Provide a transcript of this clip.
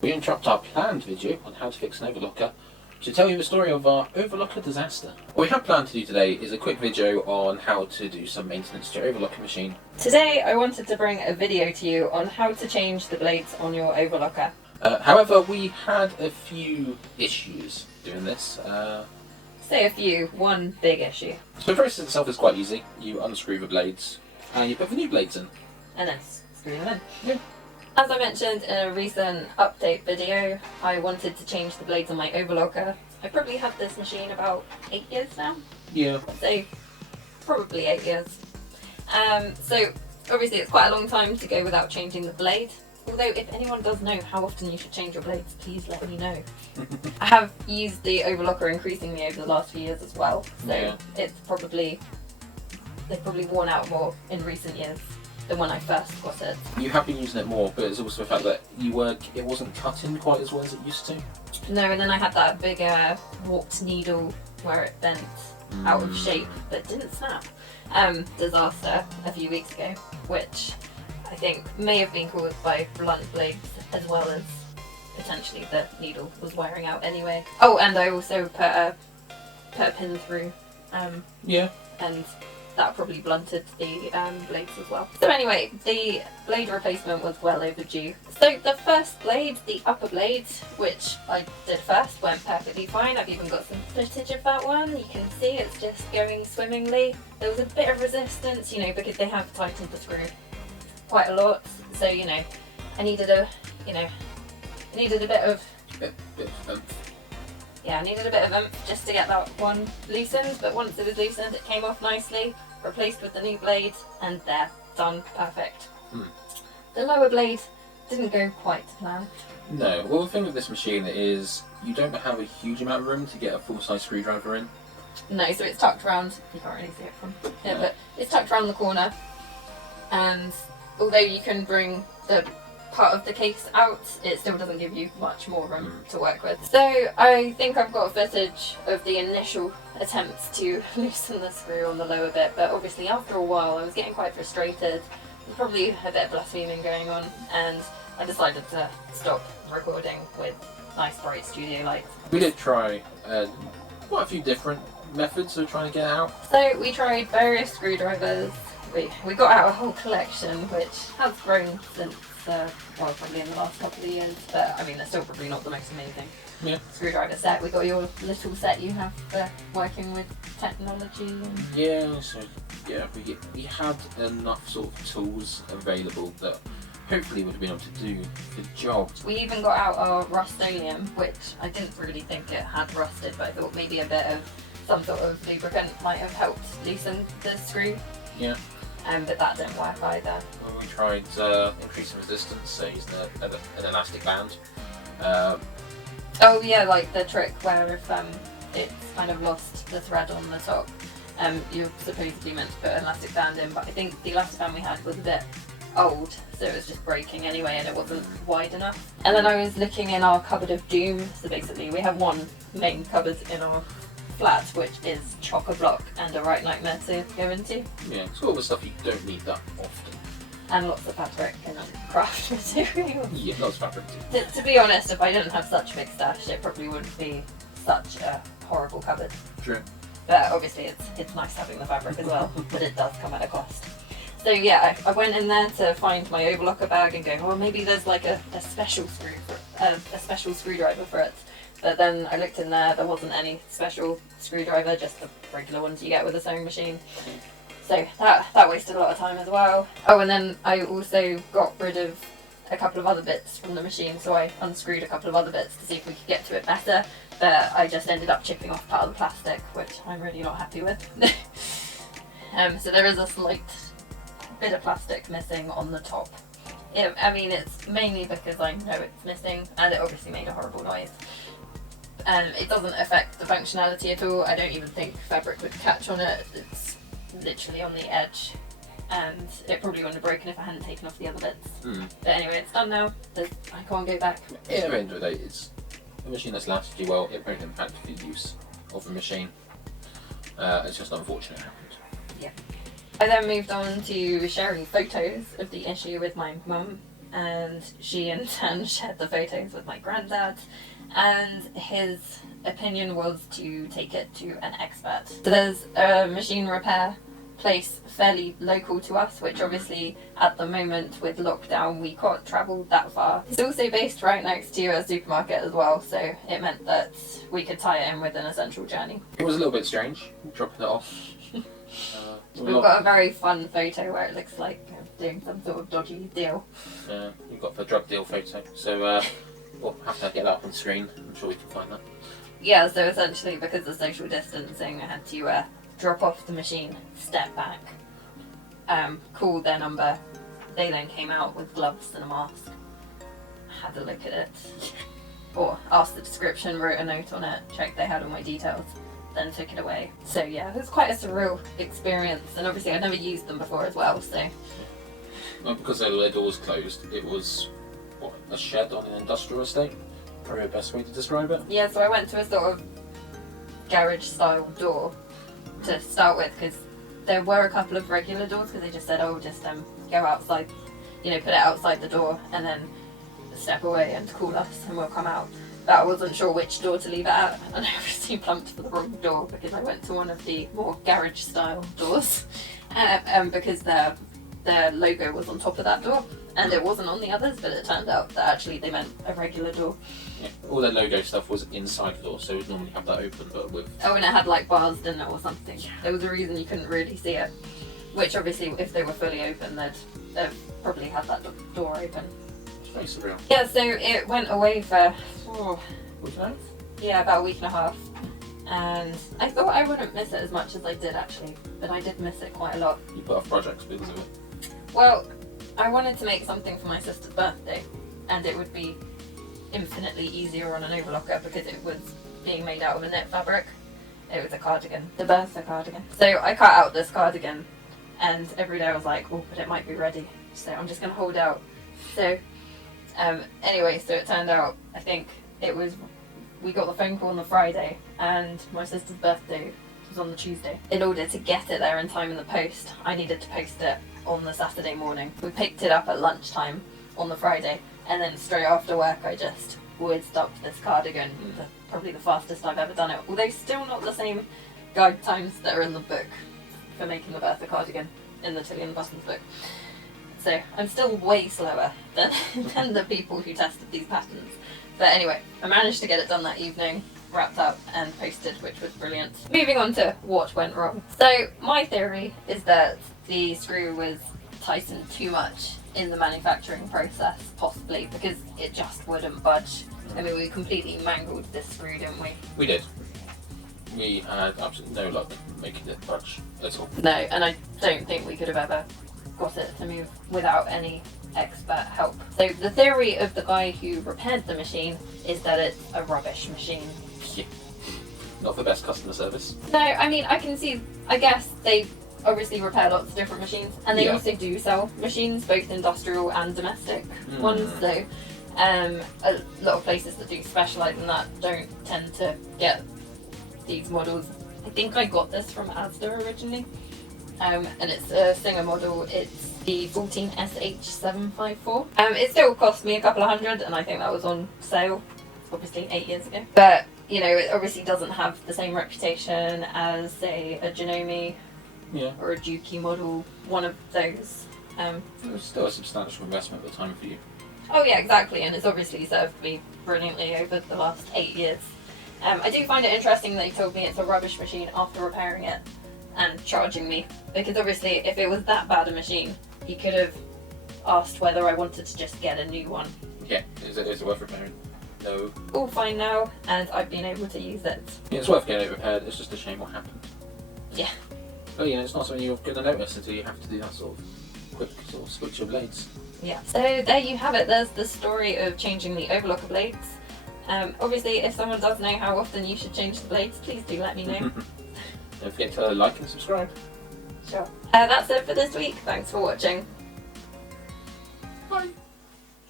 We interrupt our planned video on how to fix an overlocker to tell you the story of our overlocker disaster. What we have planned to do today is a quick video on how to do some maintenance to your overlocker machine. Today I wanted to bring a video to you on how to change the blades on your overlocker. However, we had a few issues doing this. Say a few, one big issue. So the process itself is quite easy. You unscrew the blades and you put the new blades in. And then screw them in. Yeah. As I mentioned in a recent update video, I wanted to change the blades on my overlocker. I probably had this machine about 8 years now. Yeah. So probably 8 years. So obviously it's quite a long time to go without changing the blade. Although if anyone does know how often you should change your blades, please let me know. I have used the overlocker increasingly over the last few years as well. So Yeah. they've probably worn out more in recent years than when I first got it. You have been using it more, but it's also the fact that it wasn't cutting quite as well as it used to. No, and then I had that big warped needle where it bent out of shape but didn't snap. Disaster a few weeks ago, which I think may have been caused by blunt blades as well as potentially the needle was wearing out anyway. Oh, and I also put a pin through. Yeah. And that probably blunted the blades as well. So anyway, the blade replacement was well overdue. So the first blade, the upper blade, which I did first, went perfectly fine. I've even got some footage of that one. You can see it's just going swimmingly. There was a bit of resistance, because they have tightened the screw quite a lot. So, I needed a bit of... Yeah, I needed a bit of oomph just to get that one loosened, but once it was loosened, it came off nicely, replaced with the new blade, and there, done, perfect. The lower blade didn't go quite to plan. No, well the thing with this machine is you don't have a huge amount of room to get a full-size screwdriver in. No, so it's tucked around, you can't really see it from here, but it's tucked around the corner, and although you can bring the part of the case out, it still doesn't give you much more room to work with. So I think I've got footage of the initial attempts to loosen the screw on the lower bit, but obviously after a while I was getting quite frustrated. There's probably a bit of blaspheming going on, and I decided to stop recording with nice bright studio lights. We did try quite a few different methods of trying to get it out. So we tried various screwdrivers. We got out a whole collection, which has grown since probably in the last couple of years, but I mean they're still probably not the most amazing screwdriver set. We got your little set you have for working with technology. And... Yeah, so we had enough sort of tools available that hopefully would have been able to do the job. We even got out our Rust-Oleum, which I didn't really think it had rusted, but I thought maybe a bit of some sort of lubricant might have helped loosen the screw. Yeah. But that didn't work either. Well, we tried increasing resistance, so using an elastic band. Oh yeah, like the trick where if it's kind of lost the thread on the top, you're supposedly meant to put an elastic band in, but I think the elastic band we had was a bit old, so it was just breaking anyway and it wasn't wide enough. And then I was looking in our cupboard of doom, so basically we have one main cupboard in our flat, which is chock-a-block and a right nightmare to go into. Yeah, it's all the stuff you don't need that often. And lots of fabric and craft material. Yeah, lots of fabric too. To be honest, if I didn't have such a big stash, it probably wouldn't be such a horrible cupboard. True. But obviously it's nice having the fabric as well, but it does come at a cost. So yeah, I went in there to find my overlocker bag and go, oh, maybe there's like a special screwdriver for it. But then I looked in there wasn't any special screwdriver, just the regular ones you get with a sewing machine. So that wasted a lot of time as well. Oh, and then I also got rid of a couple of other bits from the machine, so I unscrewed a couple of other bits to see if we could get to it better, but I just ended up chipping off part of the plastic, which I'm really not happy with. So there is a slight bit of plastic missing on the top. It's mainly because I know it's missing, and it obviously made a horrible noise. It doesn't affect the functionality at all. I don't even think fabric would catch on it. It's literally on the edge, and it probably wouldn't have broken if I hadn't taken off the other bits. But anyway, it's done now. I can't go back. Yeah, at the end of the day, it's a machine that's lasted you well. It won't impact the use of the machine. It's just unfortunate it happened. Yeah. I then moved on to sharing photos of the issue with my mum. and she in turn shared the photos with my granddad, and his opinion was to take it to an expert. So there's a machine repair place fairly local to us, which obviously at the moment with lockdown we can't travel that far. It's also based right next to a supermarket as well, so it meant that we could tie it in with an essential journey. It was a little bit strange dropping it off. We've got a very fun photo where it looks like doing some sort of dodgy deal. You've got the drug deal photo, so we'll have to get that up on screen. I'm sure we can find that. Yeah, so essentially because of social distancing I had to drop off the machine, step back, call their number. They then came out with gloves and a mask, had a look at it, or asked the description, wrote a note on it, checked they had all my details, then took it away. So yeah, it was quite a surreal experience, and obviously I'd never used them before as well, so... Well, because their lid was closed, it was, what, a shed on an industrial estate? Probably the best way to describe it. Yeah, so I went to a sort of garage-style door to start with, because there were a couple of regular doors, because they just said, oh, just go outside, put it outside the door, and then step away and call us, and we'll come out. But I wasn't sure which door to leave it at, and I obviously plumped for the wrong door, because I went to one of the more garage-style doors, because their logo was on top of that door, and it wasn't on the others, but it turned out that actually they meant a regular door. Yeah, all their logo stuff was inside the door, so we'd normally have that open, but with... Oh, and it had like bars, didn't it, or something? There was a reason you couldn't really see it, which obviously if they were fully open, they'd probably had that door open. It's very surreal. Yeah, so it went away for... Week and a half? Yeah, about a week and a half. And I thought I wouldn't miss it as much as I did actually, but I did miss it quite a lot. You put off projects because of it? Well, I wanted to make something for my sister's birthday, and it would be infinitely easier on an overlocker because it was being made out of a knit fabric. It was a cardigan, the birthday cardigan. So I cut out this cardigan, and every day I was like, oh, but it might be ready, so I'm just going to hold out. So anyway, so it turned out, I think we got the phone call on the Friday, and my sister's birthday was on the Tuesday. In order to get it there in time in the post, I needed to post it on the Saturday morning. We picked it up at lunchtime on the Friday, and then straight after work I just whizzed up this cardigan. Probably the fastest I've ever done it, although still not the same guide times that are in the book for making a Bertha cardigan in the Tilly and the Buttons book. So I'm still way slower than the people who tested these patterns. But anyway, I managed to get it done that evening, wrapped up and posted, which was brilliant. Moving on to what went wrong. So my theory is that the screw was tightened too much in the manufacturing process, possibly, because it just wouldn't budge. I mean, we completely mangled this screw, didn't we? We did. We had absolutely no luck making it budge at all. No, and I don't think we could have ever got it to move without any expert help. So the theory of the guy who repaired the machine is that it's a rubbish machine. Yeah. Not the best customer service. No, I mean, I guess they obviously repair lots of different machines, and they also do sell machines, both industrial and domestic ones, so a lot of places that do specialise in that don't tend to get these models. I think I got this from Asda originally, and it's a Singer model. It's the 14SH754. It still cost me a couple of hundred, and I think that was on sale, obviously 8 years ago. But, you know, it obviously doesn't have the same reputation as, say, a Janome or a Juki model, one of those. It was still a substantial investment at the time for you. Oh yeah, exactly, and it's obviously served me brilliantly over the last 8 years. I do find it interesting that he told me it's a rubbish machine after repairing it and charging me, because obviously if it was that bad a machine, he could have asked whether I wanted to just get a new one. Yeah, is it worth repairing? No. All fine now, and I've been able to use it. Yeah, it's worth getting it repaired, it's just a shame what happened. Yeah. Oh, you know, it's not something you're going to notice until you have to do that sort of quick sort of switch of blades. Yeah. So there you have it, there's the story of changing the overlocker blades. Obviously, if someone does know how often you should change the blades, please do let me know. Don't forget to like and subscribe. Sure. That's it for this week. Thanks for watching.